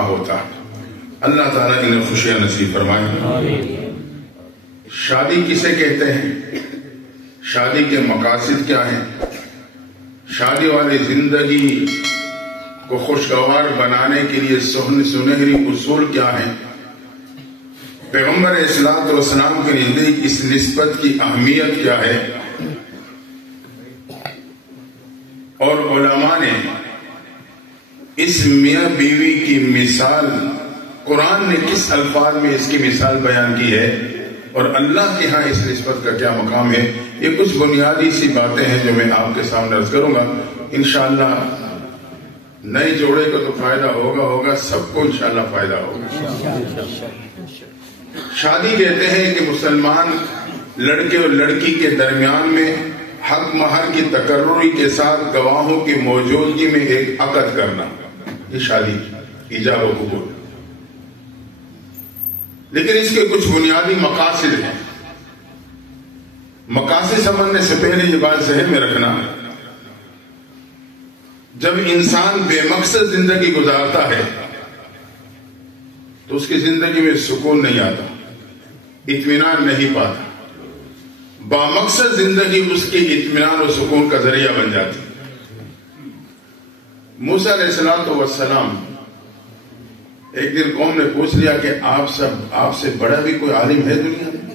ہوتا ہے۔ اللہ تعالیٰ انہیں خوشیاں نصیب فرمائے۔ شادی کسے کہتے ہیں؟ شادی کے مقاصد کیا ہیں؟ شادی والی زندگی کو خوشگوار بنانے کے لیے سنہری اصول کیا ہیں؟ پیغمبر اصلاۃ والسلام کے نزدیک اس نسبت کی اہمیت کیا ہے؟ اور علماء نے اس میاں بیوی کی مثال قرآن نے کس الفاظ میں اس کی مثال بیان کی ہے اور اللہ کے ہاں اس نسبت کا کیا مقام ہے؟ یہ کچھ بنیادی سی باتیں ہیں جو میں آپ کے سامنے عرض کروں گا۔ انشاءاللہ نئے جوڑے کو تو فائدہ ہوگا، سب کو انشاءاللہ فائدہ ہوگا۔ شادی کہتے ہیں کہ مسلمان لڑکے اور لڑکی کے درمیان میں حق مہر کی تقرری کے ساتھ گواہوں کی موجودگی میں ایک عقد کرنا، یہ شادی ایجاب و قبول۔ لیکن اس کے کچھ بنیادی مقاصد ہیں۔ مقاصد سمجھنے سے پہلے یہ بات ذہن میں رکھنا، جب انسان بے مقصد زندگی گزارتا ہے تو اس کی زندگی میں سکون نہیں آتا، اطمینان نہیں پاتا۔ بامقصد زندگی اس کی اطمینان و سکون کا ذریعہ بن جاتی۔ موسیٰ علیہ السلام ایک دن قوم نے پوچھ لیا کہ آپ سے بڑا بھی کوئی عالم ہے دنیا میں؟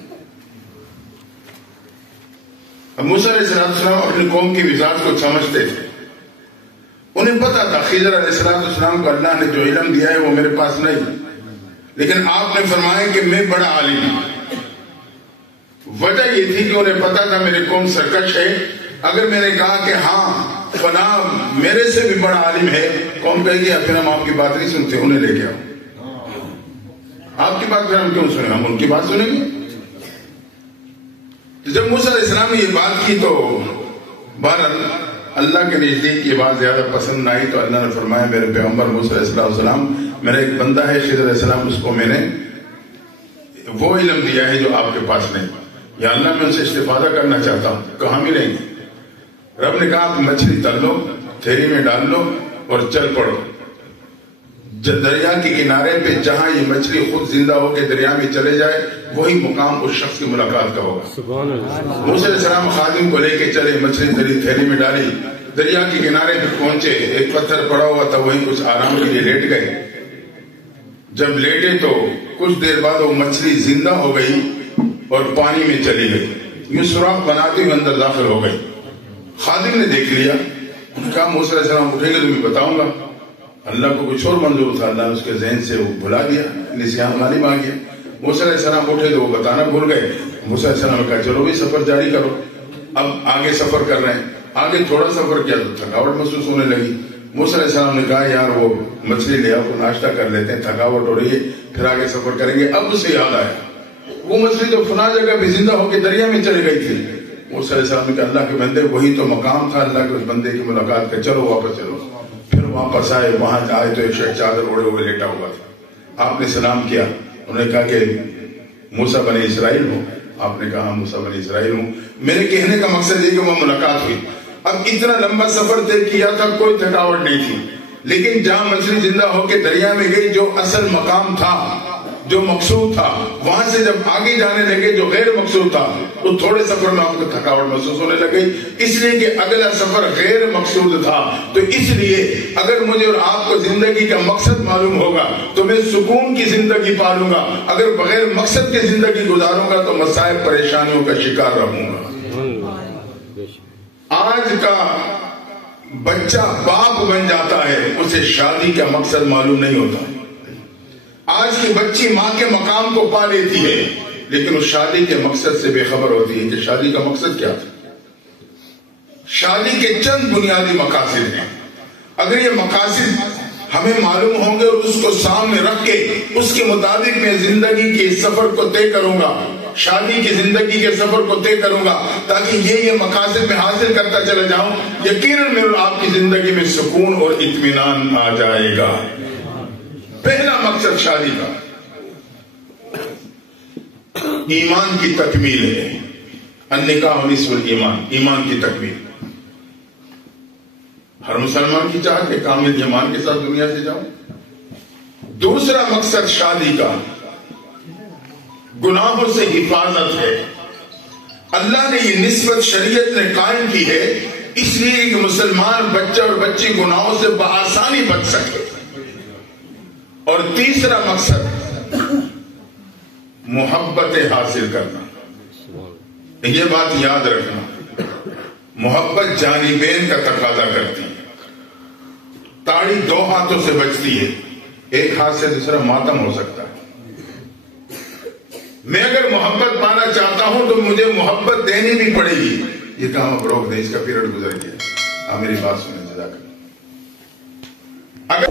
اب موسیٰ علیہ السلام اپنی قوم کی مزاج کو سمجھتے تھے، انہیں پتا تھا خضر علیہ السلام کو اللہ نے جو علم دیا ہے وہ میرے پاس نہیں، لیکن آپ نے فرمایا کہ میں بڑا عالم ہوں۔ وجہ یہ تھی کہ انہیں پتا تھا میری قوم سرکش ہے، اگر میں نے کہا کہ ہاں فلاں میرے سے بھی بڑا عالم ہے، قوم کہے گی پھر ہم آپ کی بات نہیں سنتے، انہیں لے کے آؤ۔ آپ کی بات پھر ہم کیوں سنیں، ہم ان کی بات سنیں گے۔ جب موسیٰ علیہ السلام نے یہ بات کی تو بہرحال اللہ کے نزدیک یہ بات زیادہ پسند نہ آئی، تو اللہ نے فرمایا میرے پیغمبر موسیٰ علیہ السلام، میرا ایک بندہ ہے خضر علیہ السلام، اس کو میں نے وہ علم دیا ہے جو آپ کے پاس نہیں، یا اللہ میں ان سے استفادہ کرنا چاہتا ہوں، کہاں ملیں گے؟ رب نے کہا آپ مچھلی تل لو، تھیلی میں ڈال لو اور چل پڑو دریا کے کنارے پہ، جہاں یہ مچھلی خود زندہ ہو کے دریا میں چلے جائے وہی مقام اس شخص کی ملاقات کا ہوگا۔ موسیٰ علیہ السلام خادم کو لے کے چلے، مچھلی تھیلی میں ڈالی، دریا کے کنارے پہ پہنچے، ایک پتھر پڑا ہوا تھا، وہیں کچھ آرام کے لیے لیٹ گئے۔ جب لیٹے تو کچھ دیر بعد وہ مچھلی زندہ ہو گئی اور پانی میں چلی گئی، یوں سوراخ بناتے ہوئے اندر داخل ہو گئی۔ خادم نے دیکھ لیا، کہا موسیٰ علیہ السلام اٹھیں گے تو میں بتاؤں گا۔ اللہ کو کچھ اور منظور تھا، اللہ نے اس کے ذہن سے وہ بھلا دیا، نسیان غالب آ گیا۔ موسیٰ علیہ السلام اٹھے تو وہ بتانا بھول گئے۔ موسیٰ علیہ السلام نے کہا چلو بھی سفر جاری کرو۔ اب آگے سفر کر رہے ہیں، آگے تھوڑا سفر کیا تو تھکاوٹ محسوس ہونے لگی۔ موسیٰ علیہ السلام نے کہا یار وہ مچھلی لے آؤ، ناشتہ کر لیتے ہیں، تھکاوٹ ہو رہی ہے، پھر آگے سفر کریں گے۔ اب اسے یاد آیا وہ مچھلی تو فلاں جگہ پہ زندہ ہو کے دریا میں چلی گئی تھی۔ موسیٰ علیہ السلام نے کہا اللہ کے بندے وہی تو مقام تھا اللہ کے اس بندے کی ملاقات کا، چلو واپس چلو۔ پھر واپس آئے، وہاں آئے تو ایک شخص چادر اوڑے ہوئے لیٹا ہوا تھا۔ آپ نے سلام کیا، انہوں نے کہا کہ موسیٰ بنی اسرائیل ہوں؟ آپ نے کہا موسیٰ بنی اسرائیل ہوں۔ میرے کہنے کا مقصد یہ کہ وہ ملاقات ہوئی۔ اب اتنا لمبا سفر طے کیا تھا، کوئی تھکاوٹ نہیں تھی، لیکن جہاں مچھلی زندہ ہو کے دریا میں گئی، جو اصل مقام تھا، جو مقصود تھا، وہاں سے جب آگے جانے لگے جو غیر مقصود تھا، تو تھوڑے سفر میں آپ کو تھکاوٹ محسوس ہونے لگ گئی، اس لیے کہ اگلا سفر غیر مقصود تھا۔ تو اس لیے اگر مجھے اور آپ کو زندگی کا مقصد معلوم ہوگا تو میں سکون کی زندگی پالوں گا، اگر بغیر مقصد کی زندگی گزاروں گا تو مسائل پریشانیوں کا شکار رہوں گا۔ آج کا بچہ باپ بن جاتا ہے، اسے شادی کا مقصد معلوم نہیں ہوتا۔ آج کی بچی ماں کے مقام کو پا لیتی ہے، لیکن اس شادی کے مقصد سے بے خبر ہوتی ہے کہ شادی کا مقصد کیا تھا۔ شادی کے چند بنیادی مقاصد ہیں، اگر یہ مقاصد ہمیں معلوم ہوں گے اور اس کو سامنے رکھ کے اس کے مطابق میں زندگی کے سفر کو طے کروں گا، شادی کی زندگی کے سفر کو طے کروں گا، تاکہ یہ مقاصد میں حاصل کرتا چلا جاؤں، یقیناً میرے اور آپ کی زندگی میں سکون اور اطمینان آ جائے گا۔ پہلا مقصد شادی کا ایمان کی تکمیل ہے۔ النکاح نصف الایمان، ایمان کی تکمیل۔ ہر مسلمان کی چاہت ہے کامل ایمان کے ساتھ دنیا سے جاؤ۔ دوسرا مقصد شادی کا گناہوں سے حفاظت ہے. اللہ نے یہ نسبت شریعت نے قائم کی ہے اس لیے کہ مسلمان بچہ اور بچی گناہوں سے بآسانی بچ سکے. اور تیسرا مقصد محبت حاصل کرنا. یہ بات یاد رکھنا، محبت جانبین کا تقاضا کرتی ہے. تاڑی دو ہاتھوں سے بچتی ہے، ایک ہاتھ سے دوسرا ماتم ہو سکتا ہے. میں اگر محبت پانا چاہتا ہوں تو مجھے محبت دینی بھی پڑے گی. یہ کام اب روک دیں، اس کا پیریڈ گزر گیا. آپ میری بات سنیں، جزاک اللہ. اگر